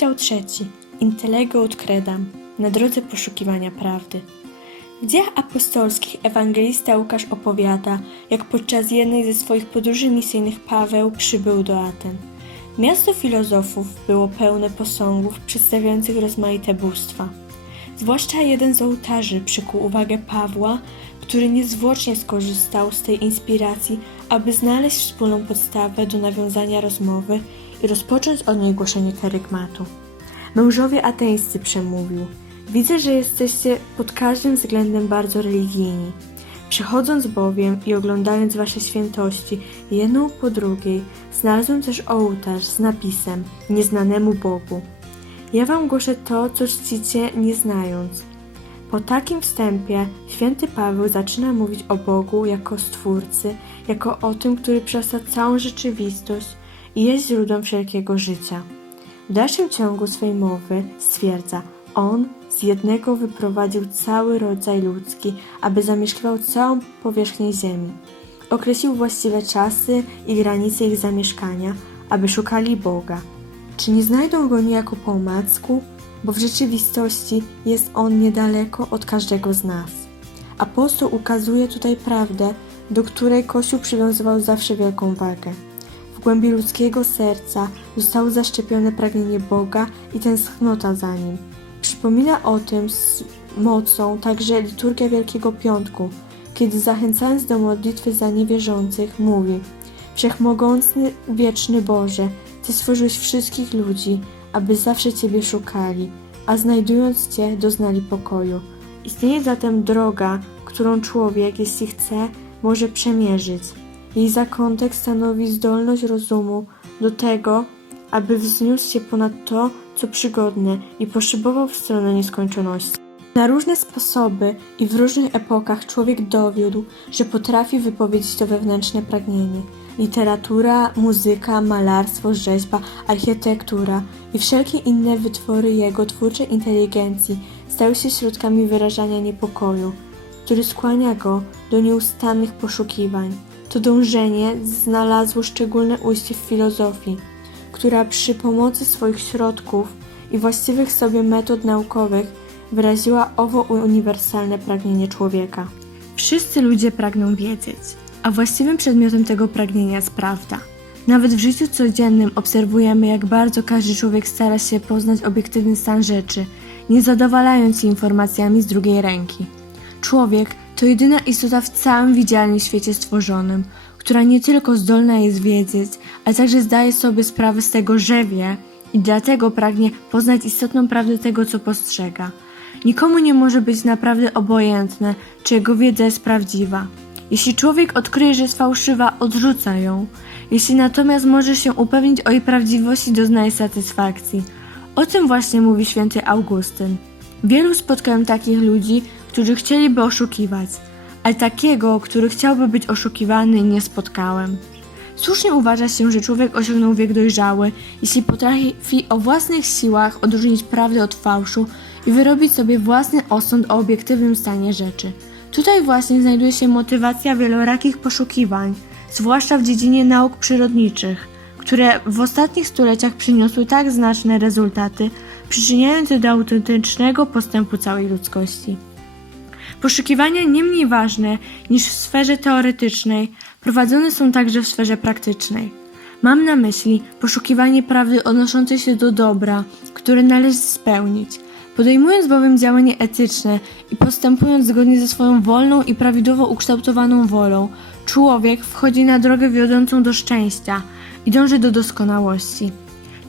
Dział trzeci. Intellego ut credam. Na drodze poszukiwania prawdy. W dziejach apostolskich ewangelista Łukasz opowiada, jak podczas jednej ze swoich podróży misyjnych Paweł przybył do Aten. Miasto filozofów było pełne posągów przedstawiających rozmaite bóstwa. Zwłaszcza jeden z ołtarzy przykuł uwagę Pawła, który niezwłocznie skorzystał z tej inspiracji, aby znaleźć wspólną podstawę do nawiązania rozmowy i rozpocząć od niej głoszenie kerygmatu. Mężowie ateńscy przemówił. Widzę, że jesteście pod każdym względem bardzo religijni. Przychodząc bowiem i oglądając wasze świętości jedną po drugiej, znalazłem też ołtarz z napisem Nieznanemu Bogu. Ja wam głoszę to, co czcicie nie znając. Po takim wstępie święty Paweł zaczyna mówić o Bogu jako Stwórcy, jako o tym, który przerasta całą rzeczywistość i jest źródłem wszelkiego życia. W dalszym ciągu swej mowy stwierdza, On z jednego wyprowadził cały rodzaj ludzki, aby zamieszkiwał całą powierzchnię ziemi. Określił właściwe czasy i granice ich zamieszkania, aby szukali Boga. Czy nie znajdą Go niejako po omacku? Bo w rzeczywistości jest On niedaleko od każdego z nas. Apostoł ukazuje tutaj prawdę, do której Kościół przywiązywał zawsze wielką wagę. W głębi ludzkiego serca zostało zaszczepione pragnienie Boga i tęsknota za Nim. Przypomina o tym z mocą także liturgia Wielkiego Piątku, kiedy zachęcając do modlitwy za niewierzących mówi Wszechmogący, wieczny Boże, Ty stworzyłeś wszystkich ludzi, aby zawsze Ciebie szukali, a znajdując Cię doznali pokoju. Istnieje zatem droga, którą człowiek, jeśli chce, może przemierzyć. Jej zakątek stanowi zdolność rozumu do tego, aby wzniósł się ponad to, co przygodne i poszybował w stronę nieskończoności. Na różne sposoby i w różnych epokach człowiek dowiódł, że potrafi wypowiedzieć to wewnętrzne pragnienie. Literatura, muzyka, malarstwo, rzeźba, architektura i wszelkie inne wytwory jego twórczej inteligencji stały się środkami wyrażania niepokoju, który skłania go do nieustannych poszukiwań. To dążenie znalazło szczególne ujście w filozofii, która przy pomocy swoich środków i właściwych sobie metod naukowych wyraziła owo uniwersalne pragnienie człowieka. Wszyscy ludzie pragną wiedzieć, a właściwym przedmiotem tego pragnienia jest prawda. Nawet w życiu codziennym obserwujemy, jak bardzo każdy człowiek stara się poznać obiektywny stan rzeczy, nie zadowalając się informacjami z drugiej ręki. Człowiek to jedyna istota w całym widzialnym świecie stworzonym, która nie tylko zdolna jest wiedzieć, ale także zdaje sobie sprawę z tego, że wie i dlatego pragnie poznać istotną prawdę tego, co postrzega. Nikomu nie może być naprawdę obojętne, czy jego wiedza jest prawdziwa. Jeśli człowiek odkryje, że jest fałszywa, odrzuca ją. Jeśli natomiast może się upewnić o jej prawdziwości, doznaje satysfakcji. O tym właśnie mówi święty Augustyn. Wielu spotkałem takich ludzi, którzy chcieliby oszukiwać, ale takiego, który chciałby być oszukiwany, nie spotkałem. Słusznie uważa się, że człowiek osiągnął wiek dojrzały, jeśli potrafi o własnych siłach odróżnić prawdę od fałszu i wyrobić sobie własny osąd o obiektywnym stanie rzeczy. Tutaj właśnie znajduje się motywacja wielorakich poszukiwań, zwłaszcza w dziedzinie nauk przyrodniczych, które w ostatnich stuleciach przyniosły tak znaczne rezultaty, przyczyniając się do autentycznego postępu całej ludzkości. Poszukiwania nie mniej ważne niż w sferze teoretycznej prowadzone są także w sferze praktycznej. Mam na myśli poszukiwanie prawdy odnoszącej się do dobra, które należy spełnić. Podejmując bowiem działanie etyczne i postępując zgodnie ze swoją wolną i prawidłowo ukształtowaną wolą, człowiek wchodzi na drogę wiodącą do szczęścia i dąży do doskonałości.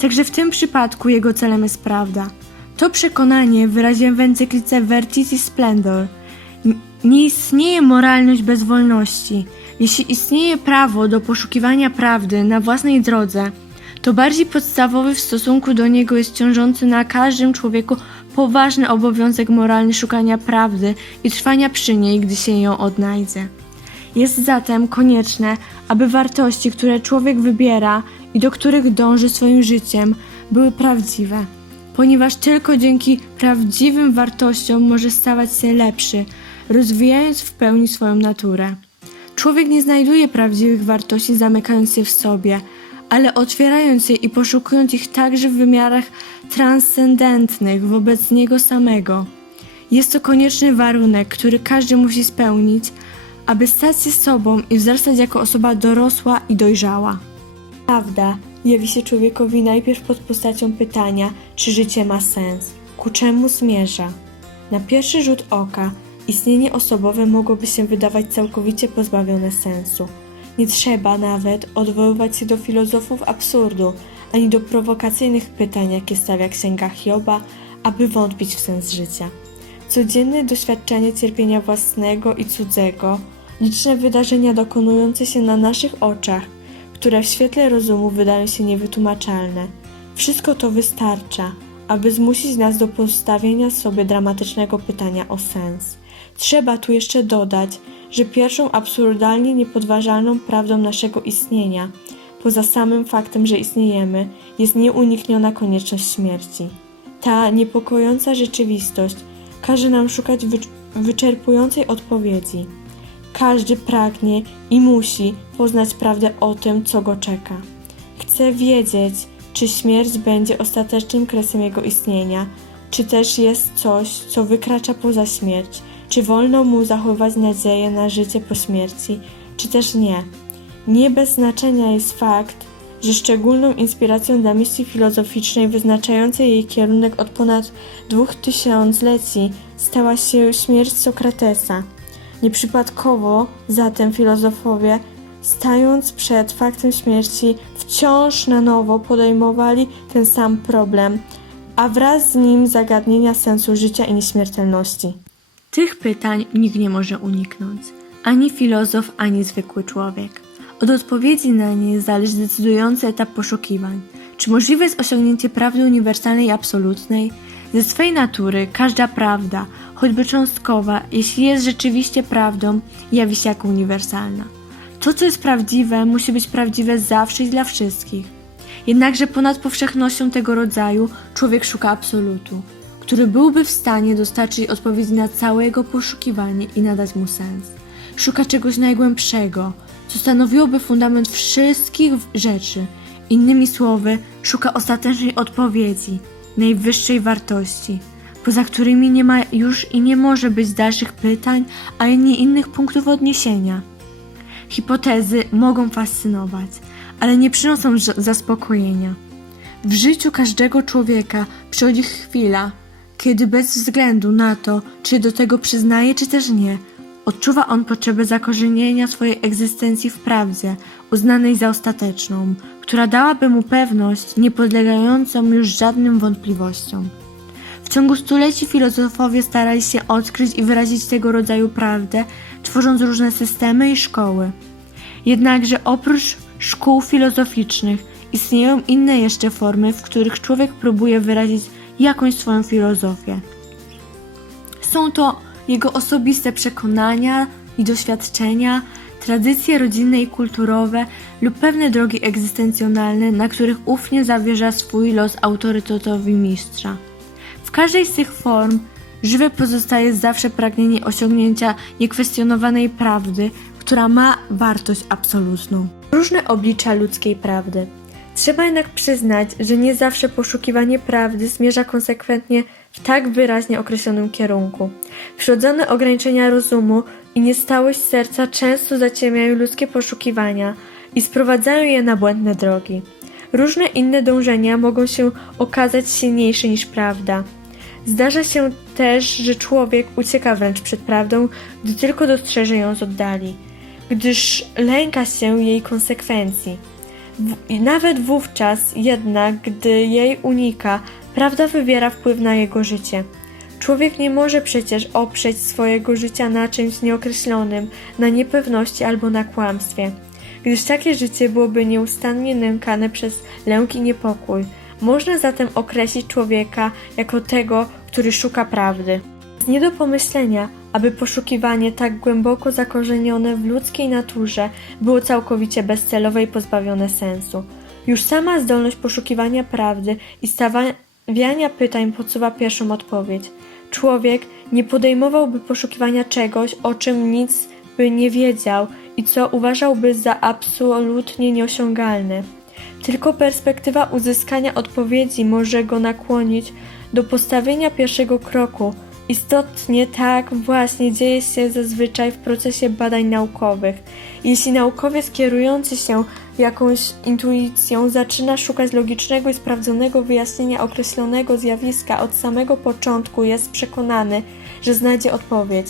Także w tym przypadku jego celem jest prawda. To przekonanie wyraziłem w encyklice Vertitis Splendor. N- Nie istnieje moralność bez wolności. Jeśli istnieje prawo do poszukiwania prawdy na własnej drodze, to bardziej podstawowy w stosunku do niego jest ciążący na każdym człowieku poważny obowiązek moralny szukania prawdy i trwania przy niej, gdy się ją odnajdzie. Jest zatem konieczne, aby wartości, które człowiek wybiera i do których dąży swoim życiem, były prawdziwe, ponieważ tylko dzięki prawdziwym wartościom może stawać się lepszy, rozwijając w pełni swoją naturę. Człowiek nie znajduje prawdziwych wartości zamykając się w sobie, ale otwierając je i poszukując ich także w wymiarach transcendentnych wobec niego samego. Jest to konieczny warunek, który każdy musi spełnić, aby stać się sobą i wzrastać jako osoba dorosła i dojrzała. Prawda jawi się człowiekowi najpierw pod postacią pytania, czy życie ma sens, ku czemu zmierza. Na pierwszy rzut oka istnienie osobowe mogłoby się wydawać całkowicie pozbawione sensu. Nie trzeba nawet odwoływać się do filozofów absurdu, ani do prowokacyjnych pytań, jakie stawia księga Hioba, aby wątpić w sens życia. Codzienne doświadczenie cierpienia własnego i cudzego, liczne wydarzenia dokonujące się na naszych oczach, które w świetle rozumu wydają się niewytłumaczalne. Wszystko to wystarcza, aby zmusić nas do postawienia sobie dramatycznego pytania o sens. Trzeba tu jeszcze dodać, że pierwszą absurdalnie niepodważalną prawdą naszego istnienia, poza samym faktem, że istniejemy, jest nieunikniona konieczność śmierci. Ta niepokojąca rzeczywistość każe nam szukać wycz- wyczerpującej odpowiedzi. Każdy pragnie i musi poznać prawdę o tym, co go czeka. Chce wiedzieć, czy śmierć będzie ostatecznym kresem jego istnienia, czy też jest coś, co wykracza poza śmierć, czy wolno mu zachować nadzieję na życie po śmierci, czy też nie. Nie bez znaczenia jest fakt, że szczególną inspiracją dla misji filozoficznej wyznaczającej jej kierunek od ponad dwóch tysiącleci stała się śmierć Sokratesa. Nieprzypadkowo zatem filozofowie, stając przed faktem śmierci, wciąż na nowo podejmowali ten sam problem, a wraz z nim zagadnienia sensu życia i nieśmiertelności. Tych pytań nikt nie może uniknąć, ani filozof, ani zwykły człowiek. Od odpowiedzi na nie zależy decydujący etap poszukiwań. Czy możliwe jest osiągnięcie prawdy uniwersalnej i absolutnej? Ze swej natury każda prawda, choćby cząstkowa, jeśli jest rzeczywiście prawdą, jawi się jako uniwersalna. To, co jest prawdziwe, musi być prawdziwe zawsze i dla wszystkich. Jednakże ponad powszechnością tego rodzaju człowiek szuka absolutu, który byłby w stanie dostarczyć odpowiedzi na całe jego poszukiwanie i nadać mu sens. Szuka czegoś najgłębszego, co stanowiłoby fundament wszystkich rzeczy. Innymi słowy, szuka ostatecznej odpowiedzi, najwyższej wartości, poza którymi nie ma już i nie może być dalszych pytań, ani innych punktów odniesienia. Hipotezy mogą fascynować, ale nie przynoszą zaspokojenia. W życiu każdego człowieka przychodzi chwila, kiedy bez względu na to, czy do tego przyznaje, czy też nie, odczuwa on potrzebę zakorzenienia swojej egzystencji w prawdzie, uznanej za ostateczną, która dałaby mu pewność niepodlegającą już żadnym wątpliwościom. W ciągu stuleci filozofowie starali się odkryć i wyrazić tego rodzaju prawdę, tworząc różne systemy i szkoły. Jednakże oprócz szkół filozoficznych istnieją inne jeszcze formy, w których człowiek próbuje wyrazić jakąś swoją filozofię. Są to jego osobiste przekonania i doświadczenia, tradycje rodzinne i kulturowe lub pewne drogi egzystencjonalne, na których ufnie zawierza swój los autorytetowi mistrza. W każdej z tych form żywe pozostaje zawsze pragnienie osiągnięcia niekwestionowanej prawdy, która ma wartość absolutną. Różne oblicza ludzkiej prawdy. Trzeba jednak przyznać, że nie zawsze poszukiwanie prawdy zmierza konsekwentnie w tak wyraźnie określonym kierunku. Przyrodzone ograniczenia rozumu i niestałość serca często zaciemniają ludzkie poszukiwania i sprowadzają je na błędne drogi. Różne inne dążenia mogą się okazać silniejsze niż prawda. Zdarza się też, że człowiek ucieka wręcz przed prawdą, gdy tylko dostrzeże ją z oddali, gdyż lęka się jej konsekwencji. W, nawet wówczas jednak, gdy jej unika, prawda wywiera wpływ na jego życie. Człowiek nie może przecież oprzeć swojego życia na czymś nieokreślonym, na niepewności albo na kłamstwie, gdyż takie życie byłoby nieustannie nękane przez lęk i niepokój. Można zatem określić człowieka jako tego, który szuka prawdy. Jest nie do pomyślenia, aby poszukiwanie tak głęboko zakorzenione w ludzkiej naturze było całkowicie bezcelowe i pozbawione sensu. Już sama zdolność poszukiwania prawdy i stawiania pytań podsuwa pierwszą odpowiedź. Człowiek nie podejmowałby poszukiwania czegoś, o czym nic by nie wiedział i co uważałby za absolutnie nieosiągalne. Tylko perspektywa uzyskania odpowiedzi może go nakłonić do postawienia pierwszego kroku. Istotnie tak właśnie dzieje się zazwyczaj w procesie badań naukowych. Jeśli naukowiec kierujący się jakąś intuicją zaczyna szukać logicznego i sprawdzonego wyjaśnienia określonego zjawiska od samego początku, jest przekonany, że znajdzie odpowiedź.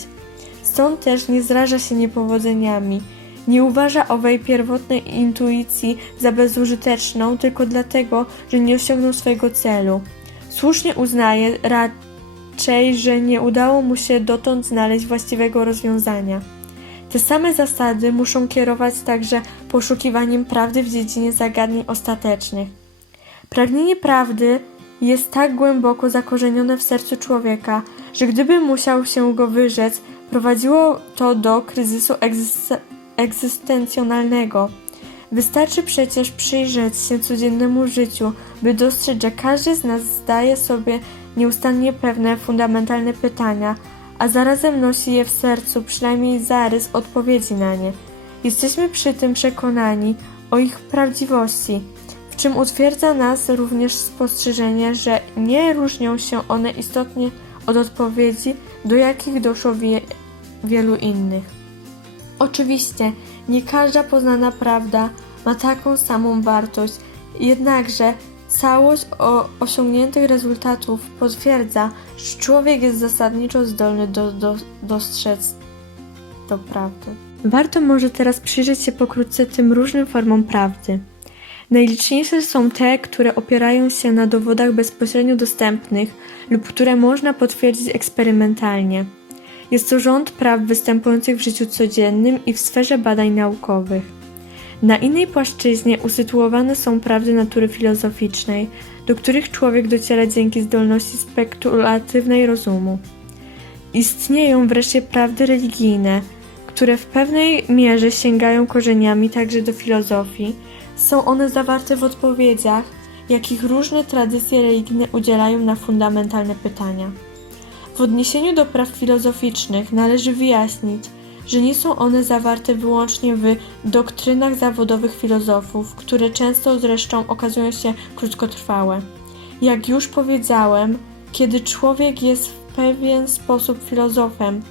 Stąd też nie zraża się niepowodzeniami. Nie uważa owej pierwotnej intuicji za bezużyteczną tylko dlatego, że nie osiągnął swojego celu. Słusznie uznaje raczej, że nie udało mu się dotąd znaleźć właściwego rozwiązania. Te same zasady muszą kierować także poszukiwaniem prawdy w dziedzinie zagadnień ostatecznych. Pragnienie prawdy jest tak głęboko zakorzenione w sercu człowieka, że gdyby musiał się go wyrzec, prowadziło to do kryzysu egzys- egzystencjonalnego. Wystarczy przecież przyjrzeć się codziennemu życiu, by dostrzec, że każdy z nas zdaje sobie nieustannie pewne fundamentalne pytania, a zarazem nosi je w sercu przynajmniej zarys odpowiedzi na nie. Jesteśmy przy tym przekonani o ich prawdziwości, w czym utwierdza nas również spostrzeżenie, że nie różnią się one istotnie od odpowiedzi, do jakich doszło wie- wielu innych. Oczywiście, nie każda poznana prawda ma taką samą wartość, jednakże całość osiągniętych rezultatów potwierdza, że człowiek jest zasadniczo zdolny do, do, dostrzec to prawdy. Warto może teraz przyjrzeć się pokrótce tym różnym formom prawdy. Najliczniejsze są te, które opierają się na dowodach bezpośrednio dostępnych lub które można potwierdzić eksperymentalnie. Jest to rząd praw występujących w życiu codziennym i w sferze badań naukowych. Na innej płaszczyźnie usytuowane są prawdy natury filozoficznej, do których człowiek dociera dzięki zdolności spekulatywnej rozumu. Istnieją wreszcie prawdy religijne, które w pewnej mierze sięgają korzeniami także do filozofii. Są one zawarte w odpowiedziach, jakich różne tradycje religijne udzielają na fundamentalne pytania. W odniesieniu do praw filozoficznych należy wyjaśnić, że nie są one zawarte wyłącznie w doktrynach zawodowych filozofów, które często zresztą okazują się krótkotrwałe. Jak już powiedziałem, kiedy człowiek jest w pewien sposób filozofem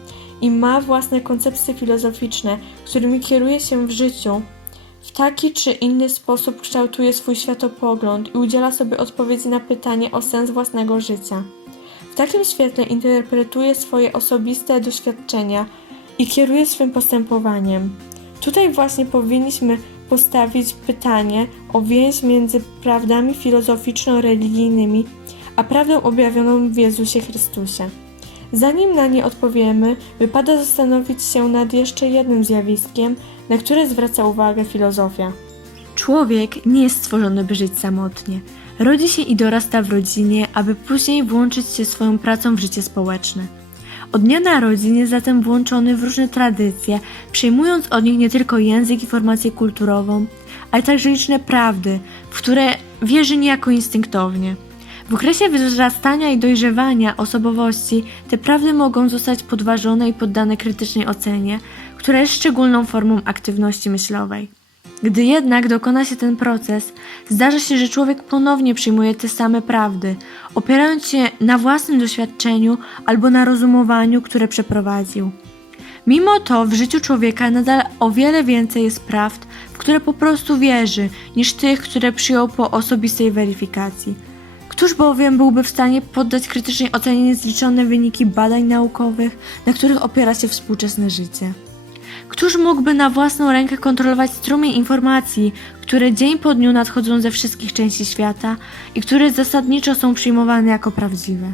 i ma własne koncepcje filozoficzne, którymi kieruje się w życiu, w taki czy inny sposób kształtuje swój światopogląd i udziela sobie odpowiedzi na pytanie o sens własnego życia. W takim świetle interpretuje swoje osobiste doświadczenia i kieruje swym postępowaniem. Tutaj właśnie powinniśmy postawić pytanie o więź między prawdami filozoficzno-religijnymi a prawdą objawioną w Jezusie Chrystusie. Zanim na nie odpowiemy, wypada zastanowić się nad jeszcze jednym zjawiskiem, na które zwraca uwagę filozofia. Człowiek nie jest stworzony, by żyć samotnie. Rodzi się i dorasta w rodzinie, aby później włączyć się swoją pracą w życie społeczne. Od dnia narodzin jest zatem włączony w różne tradycje, przyjmując od nich nie tylko język i formację kulturową, ale także liczne prawdy, w które wierzy niejako instynktownie. W okresie wzrastania i dojrzewania osobowości te prawdy mogą zostać podważone i poddane krytycznej ocenie, która jest szczególną formą aktywności myślowej. Gdy jednak dokona się ten proces, zdarza się, że człowiek ponownie przyjmuje te same prawdy, opierając się na własnym doświadczeniu albo na rozumowaniu, które przeprowadził. Mimo to w życiu człowieka nadal o wiele więcej jest prawd, w które po prostu wierzy, niż tych, które przyjął po osobistej weryfikacji. Któż bowiem byłby w stanie poddać krytycznej ocenie niezliczone wyniki badań naukowych, na których opiera się współczesne życie? Któż mógłby na własną rękę kontrolować strumień informacji, które dzień po dniu nadchodzą ze wszystkich części świata i które zasadniczo są przyjmowane jako prawdziwe?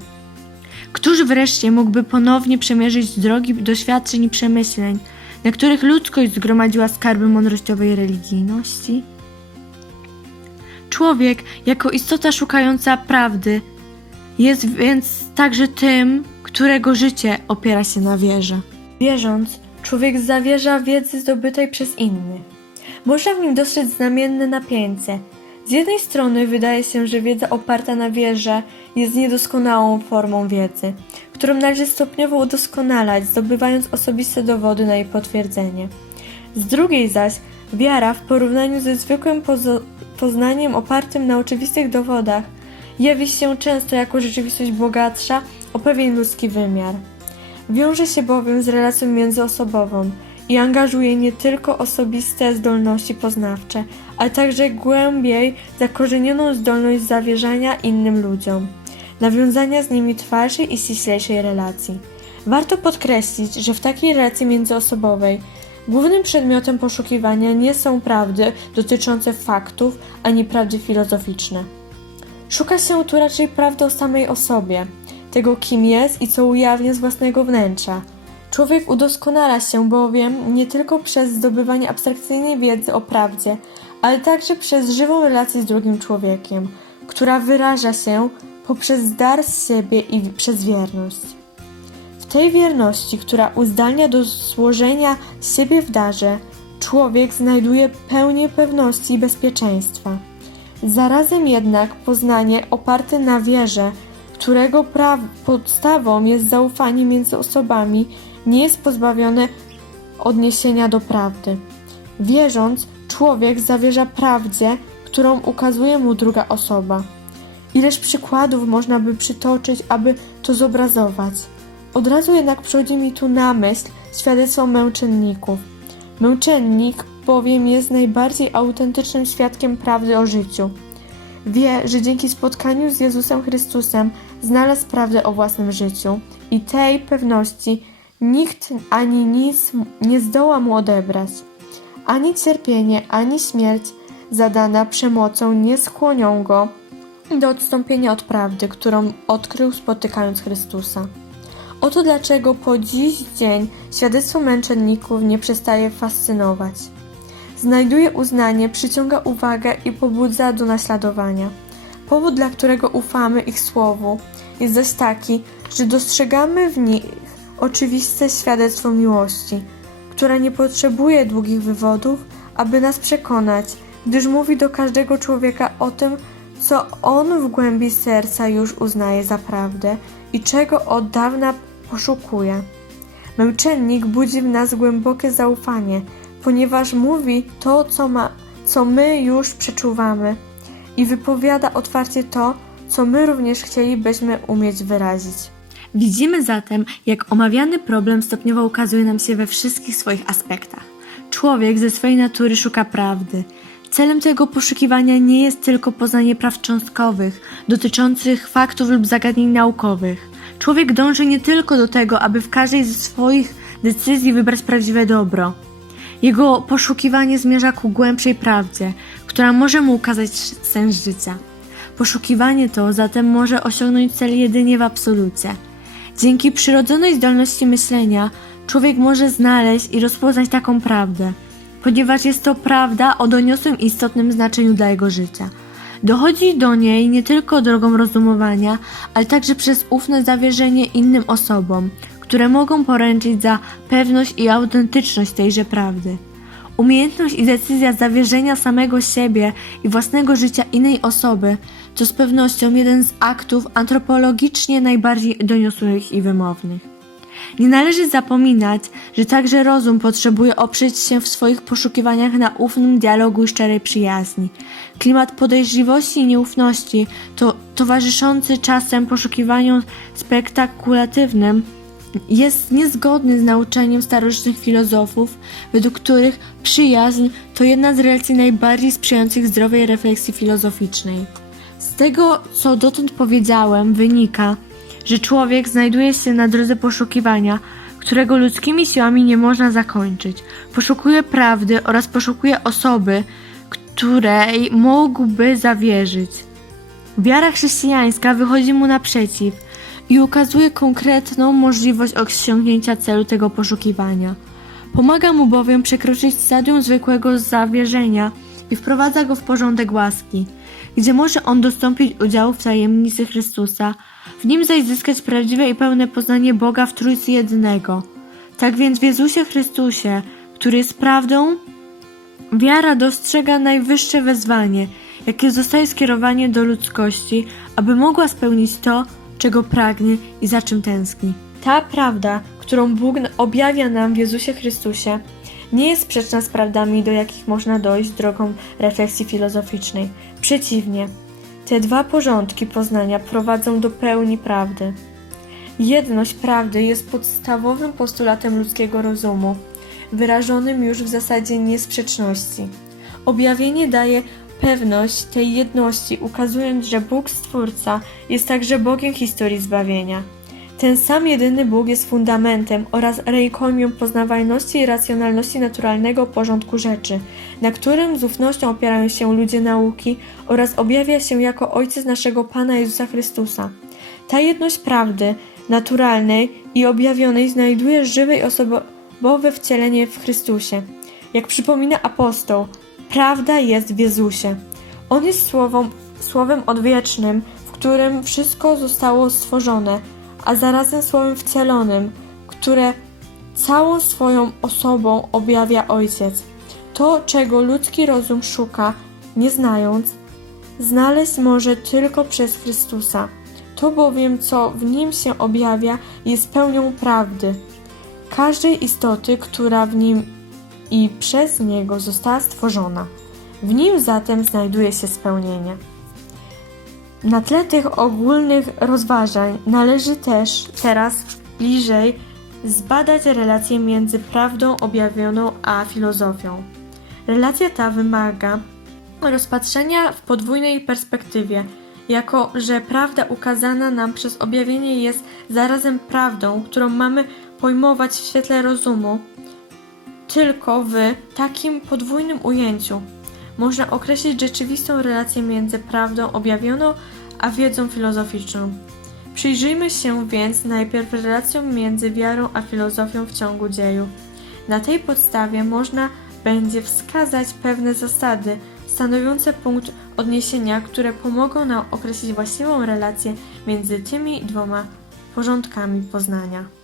Któż wreszcie mógłby ponownie przemierzyć drogi doświadczeń i przemyśleń, na których ludzkość zgromadziła skarby mądrościowej religijności? Człowiek, jako istota szukająca prawdy, jest więc także tym, którego życie opiera się na wierze. Wierząc, człowiek zawierza wiedzy zdobytej przez innych. Można w nim dostrzec znamienne napięcie. Z jednej strony wydaje się, że wiedza oparta na wierze jest niedoskonałą formą wiedzy, którą należy stopniowo udoskonalać, zdobywając osobiste dowody na jej potwierdzenie. Z drugiej zaś wiara w porównaniu ze zwykłym poznaniem opartym na oczywistych dowodach jawi się często jako rzeczywistość bogatsza o pewien ludzki wymiar. Wiąże się bowiem z relacją międzyosobową i angażuje nie tylko osobiste zdolności poznawcze, ale także głębiej zakorzenioną zdolność zawierzania innym ludziom, nawiązania z nimi trwalszej i ściślejszej relacji. Warto podkreślić, że w takiej relacji międzyosobowej głównym przedmiotem poszukiwania nie są prawdy dotyczące faktów ani prawdy filozoficzne. Szuka się tu raczej prawdy o samej osobie, tego kim jest i co ujawnia z własnego wnętrza. Człowiek udoskonala się bowiem nie tylko przez zdobywanie abstrakcyjnej wiedzy o prawdzie, ale także przez żywą relację z drugim człowiekiem, która wyraża się poprzez dar z siebie i przez wierność. W tej wierności, która uzdalnia do złożenia siebie w darze, człowiek znajduje pełnię pewności i bezpieczeństwa. Zarazem jednak poznanie oparte na wierze, którego podstawą jest zaufanie między osobami, nie jest pozbawione odniesienia do prawdy. Wierząc, człowiek zawierza prawdzie, którą ukazuje mu druga osoba. Ileż przykładów można by przytoczyć, aby to zobrazować. Od razu jednak przychodzi mi tu na myśl świadectwo męczenników. Męczennik bowiem jest najbardziej autentycznym świadkiem prawdy o życiu. Wie, że dzięki spotkaniu z Jezusem Chrystusem znalazł prawdę o własnym życiu i tej pewności nikt ani nic nie zdoła mu odebrać. Ani cierpienie, ani śmierć zadana przemocą nie skłonią go do odstąpienia od prawdy, którą odkrył spotykając Chrystusa. Oto dlaczego po dziś dzień świadectwo męczenników nie przestaje fascynować. Znajduje uznanie, przyciąga uwagę i pobudza do naśladowania. Powód, dla którego ufamy ich słowu, jest zaś taki, że dostrzegamy w nich oczywiste świadectwo miłości, która nie potrzebuje długich wywodów, aby nas przekonać, gdyż mówi do każdego człowieka o tym, co on w głębi serca już uznaje za prawdę i czego od dawna poszukuje. Męczennik budzi w nas głębokie zaufanie, ponieważ mówi to, co, ma, co my już przeczuwamy i wypowiada otwarcie to, co my również chcielibyśmy umieć wyrazić. Widzimy zatem, jak omawiany problem stopniowo ukazuje nam się we wszystkich swoich aspektach. Człowiek ze swojej natury szuka prawdy. Celem tego poszukiwania nie jest tylko poznanie praw cząstkowych, dotyczących faktów lub zagadnień naukowych. Człowiek dąży nie tylko do tego, aby w każdej ze swoich decyzji wybrać prawdziwe dobro. Jego poszukiwanie zmierza ku głębszej prawdzie, która może mu ukazać sens życia. Poszukiwanie to zatem może osiągnąć cel jedynie w absolucie. Dzięki przyrodzonej zdolności myślenia, człowiek może znaleźć i rozpoznać taką prawdę, ponieważ jest to prawda o doniosłym istotnym znaczeniu dla jego życia. Dochodzi do niej nie tylko drogą rozumowania, ale także przez ufne zawierzenie innym osobom, które mogą poręczyć za pewność i autentyczność tejże prawdy. Umiejętność i decyzja zawierzenia samego siebie i własnego życia innej osoby to z pewnością jeden z aktów antropologicznie najbardziej doniosłych i wymownych. Nie należy zapominać, że także rozum potrzebuje oprzeć się w swoich poszukiwaniach na ufnym dialogu i szczerej przyjaźni. Klimat podejrzliwości i nieufności, to towarzyszący czasem poszukiwaniom spektakulatywnym, jest niezgodny z nauczeniem starożytnych filozofów, według których przyjaźń to jedna z relacji najbardziej sprzyjających zdrowej refleksji filozoficznej. Z tego, co dotąd powiedziałem, wynika, że człowiek znajduje się na drodze poszukiwania, którego ludzkimi siłami nie można zakończyć. Poszukuje prawdy oraz poszukuje osoby, której mógłby zawierzyć. Wiara chrześcijańska wychodzi mu naprzeciw i ukazuje konkretną możliwość osiągnięcia celu tego poszukiwania. Pomaga mu bowiem przekroczyć stadium zwykłego zawierzenia i wprowadza go w porządek łaski, gdzie może on dostąpić udziału w tajemnicy Chrystusa, w nim zaś zyskać prawdziwe i pełne poznanie Boga w Trójcy Jednego. Tak więc w Jezusie Chrystusie, który jest prawdą, Wiara dostrzega najwyższe wezwanie, jakie zostaje skierowanie do ludzkości, aby mogła spełnić to, czego pragnie i za czym tęskni. Ta prawda, którą Bóg objawia nam w Jezusie Chrystusie, nie jest sprzeczna z prawdami, do jakich można dojść drogą refleksji filozoficznej. Przeciwnie, te dwa porządki poznania prowadzą do pełni prawdy. Jedność prawdy jest podstawowym postulatem ludzkiego rozumu, wyrażonym już w zasadzie niesprzeczności. Objawienie daje pewność tej jedności, ukazując, że Bóg Stwórca jest także Bogiem historii zbawienia. Ten sam jedyny Bóg jest fundamentem oraz rękojmią poznawalności i racjonalności naturalnego porządku rzeczy, na którym z ufnością opierają się ludzie nauki oraz objawia się jako Ojciec naszego Pana Jezusa Chrystusa. Ta jedność prawdy, naturalnej i objawionej znajduje żywe i osobowe wcielenie w Chrystusie. Jak przypomina apostoł, prawda jest w Jezusie. On jest słowem, słowem odwiecznym, w którym wszystko zostało stworzone, a zarazem słowem wcielonym, które całą swoją osobą objawia Ojciec. To, czego ludzki rozum szuka, nie znając, znaleźć może tylko przez Chrystusa. To bowiem, co w nim się objawia, jest pełnią prawdy. Każdej istoty, która w nim i przez niego została stworzona. W nim zatem znajduje się spełnienie. Na tle tych ogólnych rozważań należy też teraz bliżej zbadać relację między prawdą objawioną a filozofią. Relacja ta wymaga rozpatrzenia w podwójnej perspektywie, jako że prawda ukazana nam przez objawienie jest zarazem prawdą, którą mamy pojmować w świetle rozumu, tylko w takim podwójnym ujęciu można określić rzeczywistą relację między prawdą objawioną a wiedzą filozoficzną. Przyjrzyjmy się więc najpierw relacjom między wiarą a filozofią w ciągu dziejów. Na tej podstawie można będzie wskazać pewne zasady stanowiące punkt odniesienia, które pomogą nam określić właściwą relację między tymi dwoma porządkami poznania.